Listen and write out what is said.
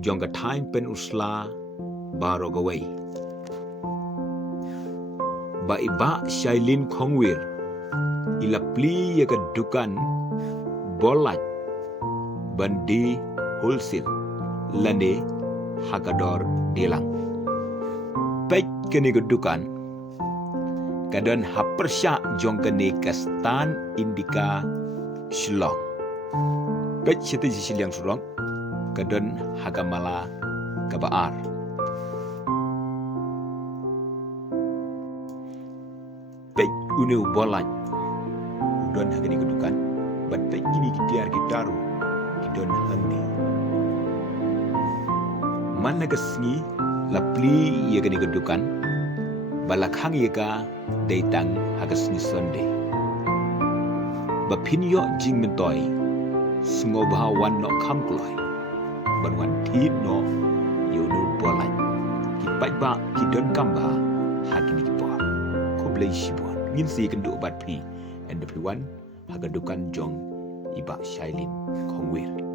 jong ka time pen usla baro gawai ba iba Shailin Khongwir ilapli ya kedukan bolat bandi wholesale lane hakador dilang pek kini kedukan kadon hapersya jong kini kastan indika shlong pek chete jisilyang surong kadon hagamala kabaar pek une bolat udon hagani kedukan bat pek gini kitiar gitaru kidon hangni man nagasngi lapli ya gani kedukan balakhang yega deitang hagasngi sonde bapinyo jing mentoy sngoba wan no kamkloy banwan thi no yonu bolat kipai ba kidon kamba hagini kipor koblei shibon ngin si kendu bat pi and the one hagadukan jong iba Shailin Khongwir